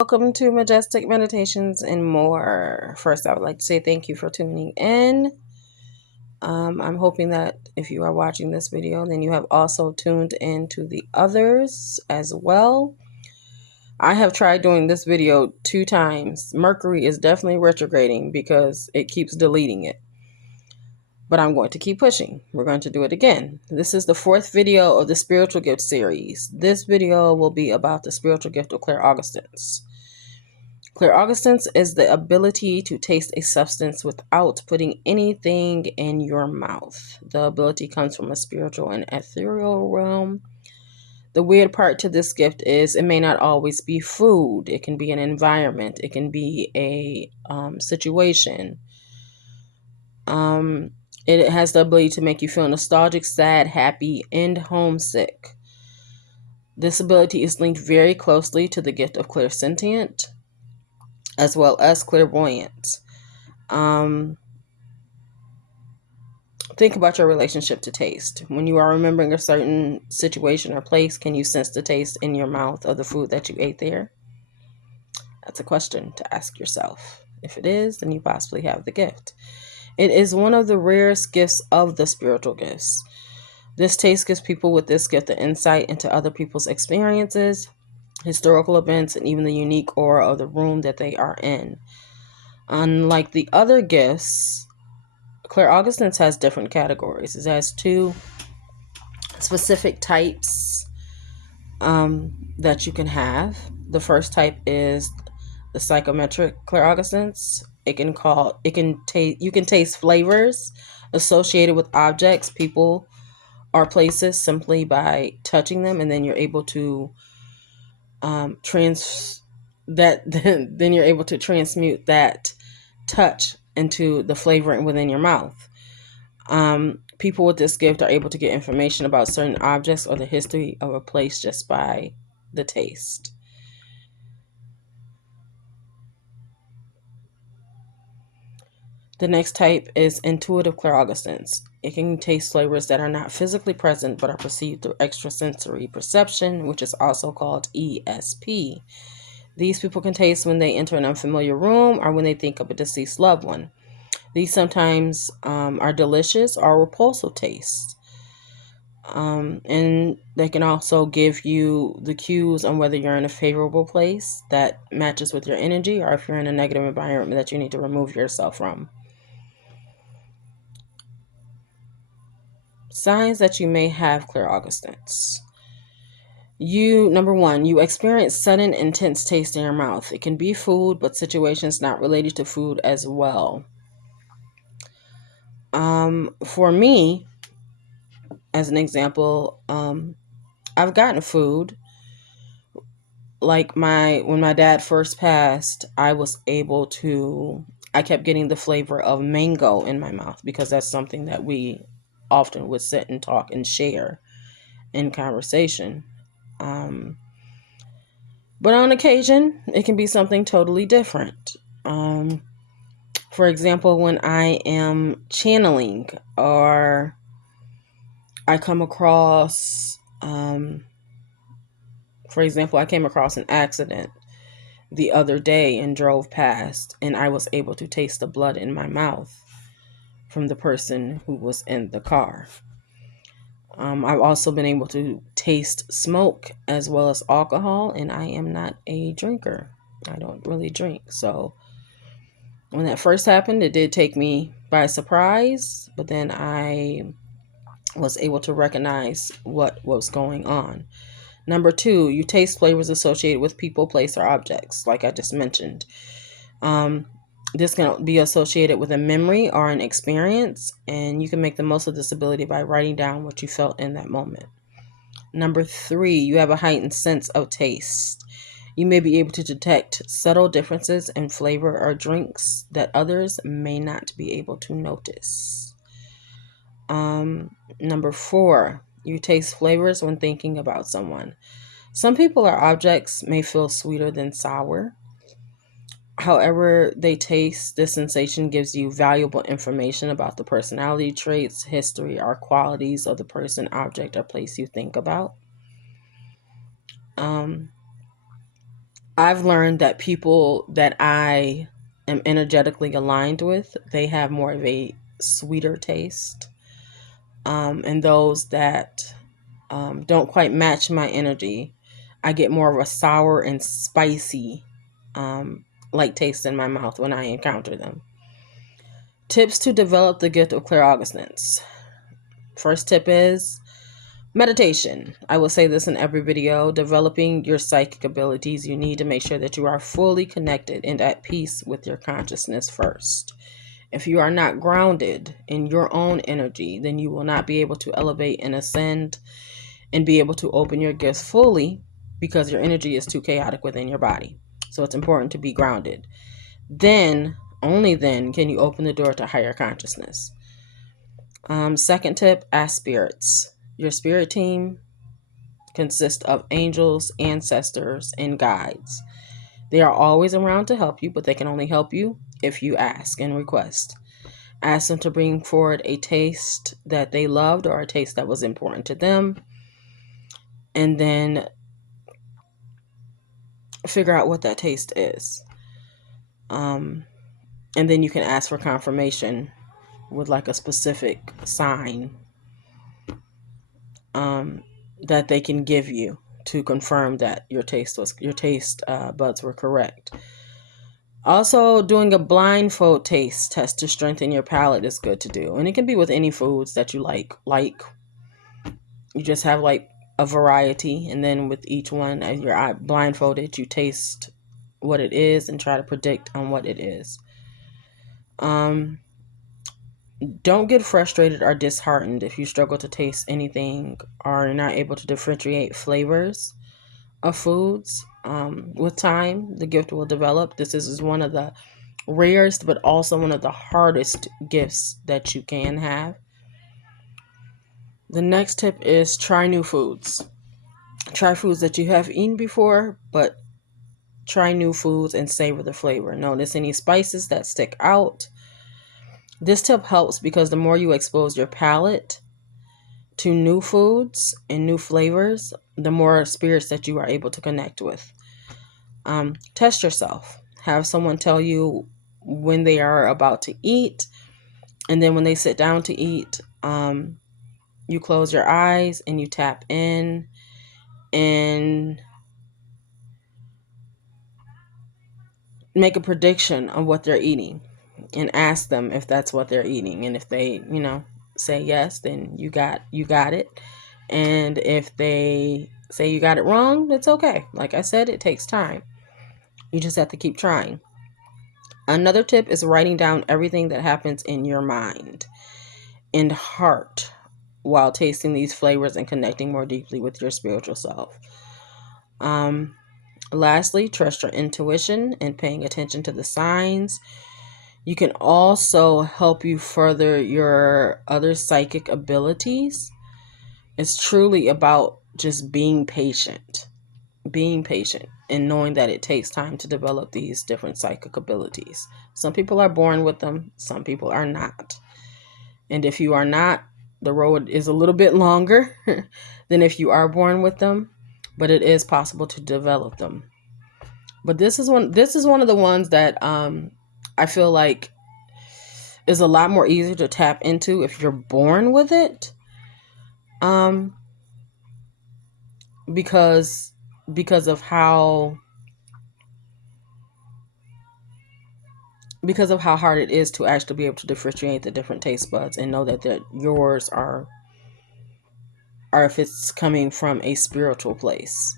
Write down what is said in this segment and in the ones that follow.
Welcome to Majestic Meditations and more. First, I would like to say thank you for tuning in. I'm hoping that if you are watching this video, then you have also tuned in to the others as well. I have tried doing this video 2 times. Mercury is definitely retrograding because it keeps deleting it. But I'm going to keep pushing. We're going to do it again. This is the 4th video of the Spiritual Gift series. This video will be about the spiritual gift of Clairaugustance. Clairaugustance is the ability to taste a substance without putting anything in your mouth. The ability comes from a spiritual and ethereal realm. The weird part to this gift is it may not always be food. It can be an environment. It can be a situation. It has the ability to make you feel nostalgic, sad, happy, and homesick. This ability is linked very closely to the gift of clairsentient, as well as clairvoyance. Think about your relationship to taste. When you are remembering a certain situation or place, can you sense the taste in your mouth of the food that you ate there? That's a question to ask yourself. If it is, then you possibly have the gift. It is one of the rarest gifts of the spiritual gifts. This taste gives people with this gift the insight into other people's experiences, historical events, and even the unique aura of the room that they are in. Unlike the other gifts, Clairaugustance has different categories. It has 2 specific types that you can have. The first type is the psychometric Clairaugustance. You can taste flavors associated with objects, people, or places simply by touching them, and then you're able to then you're able to transmute that touch into the flavor within your mouth. People with this gift are able to get information about certain objects or the history of a place just by the taste. The next type is intuitive clairaugustance. It can taste flavors that are not physically present but are perceived through extrasensory perception, which is also called ESP. These people can taste when they enter an unfamiliar room or when they think of a deceased loved one. These sometimes are delicious or repulsive tastes. And they can also give you the cues on whether you're in a favorable place that matches with your energy or if you're in a negative environment that you need to remove yourself from. Signs that you may have clairaugustance. Number 1, you experience sudden intense taste in your mouth. It can be food, but situations not related to food as well. For me, as an example, I've gotten food. Like when my dad first passed, I kept getting the flavor of mango in my mouth because that's something that we often would sit and talk and share in conversation. But on occasion, it can be something totally different. For example, when I am channeling or I come across, for example, I came across an accident the other day and drove past, and I was able to taste the blood in my mouth from the person who was in the car. I've also been able to taste smoke as well as alcohol, and I am not a drinker. I don't really drink. So when that first happened, it did take me by surprise, but then I was able to recognize what was going on. Number 2, you taste flavors associated with people, place, or objects, like I just mentioned. This can be associated with a memory or an experience, and you can make the most of this ability by writing down what you felt in that moment. Number 3, you have a heightened sense of taste. You may be able to detect subtle differences in flavor or drinks that others may not be able to notice. Number 4, you taste flavors when thinking about someone. Some people or objects may feel sweeter than sour. However they taste, this sensation gives you valuable information about the personality traits, history, or qualities of the person, object, or place you think about. I've learned that people that I am energetically aligned with, they have more of a sweeter taste. And those that don't quite match my energy, I get more of a sour and spicy like taste in my mouth when I encounter them. Tips to develop the gift of clairaugustance. First tip is meditation. I will say this in every video. Developing your psychic abilities, you need to make sure that you are fully connected and at peace with your consciousness first. If you are not grounded in your own energy, then you will not be able to elevate and ascend and be able to open your gifts fully because your energy is too chaotic within your body. So it's important to be grounded. Then, only then, can you open the door to higher consciousness. Second tip, ask spirits. Your spirit team consists of angels, ancestors, and guides. They are always around to help you, but they can only help you if you ask and request. Ask them to bring forward a taste that they loved or a taste that was important to them. And then figure out what that taste is. And then you can ask for confirmation with like a specific sign that they can give you to confirm that your taste buds were correct. Also, doing a blindfold taste test to strengthen your palate is good to do, and it can be with any foods that you like. You just have like a variety, and then with each one, as you're blindfolded, you taste what it is and try to predict on what it is. Don't get frustrated or disheartened if you struggle to taste anything or are not able to differentiate flavors of foods. With time, the gift will develop. This is one of the rarest, but also one of the hardest gifts that you can have. The next tip is try new foods. Try foods that you have eaten before, but try new foods and savor the flavor. Notice any spices that stick out. This tip helps because the more you expose your palate to new foods and new flavors, the more spirits that you are able to connect with. Test yourself. Have someone tell you when they are about to eat, and then when they sit down to eat, you close your eyes and you tap in and make a prediction on what they're eating and ask them if that's what they're eating. And if they, say yes, then you got it. And if they say you got it wrong, it's okay. Like I said, it takes time. You just have to keep trying. Another tip is writing down everything that happens in your mind and heart while tasting these flavors and connecting more deeply with your spiritual self. Lastly, trust your intuition and paying attention to the signs. You can also help you further your other psychic abilities. It's truly about just being patient and knowing that it takes time to develop these different psychic abilities. Some people are born with them, some people are not. And if you are not, the road is a little bit longer than if you are born with them, but it is possible to develop them. But this is one of the ones that I feel like is a lot more easier to tap into if you're born with it. Because of how hard it is to actually be able to differentiate the different taste buds and know that yours are if it's coming from a spiritual place.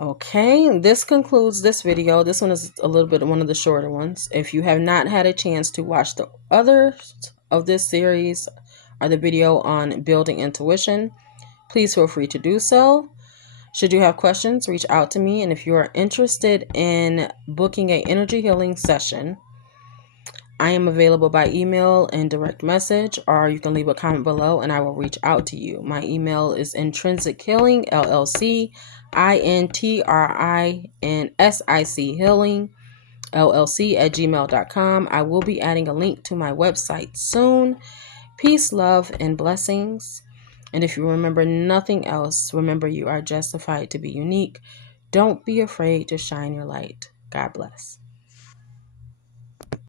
Okay, this concludes this video. This one is a little bit one of the shorter ones. If you have not had a chance to watch the others of this series or the video on building intuition, please feel free to do so. Should you have questions, reach out to me. And if you are interested in booking an energy healing session, I am available by email and direct message, or you can leave a comment below and I will reach out to you. My email is intrinsichealing, LLC, INTRINSIC healing, LLC @gmail.com. I will be adding a link to my website soon. Peace, love, and blessings. And if you remember nothing else, remember you are justified to be unique. Don't be afraid to shine your light. God bless.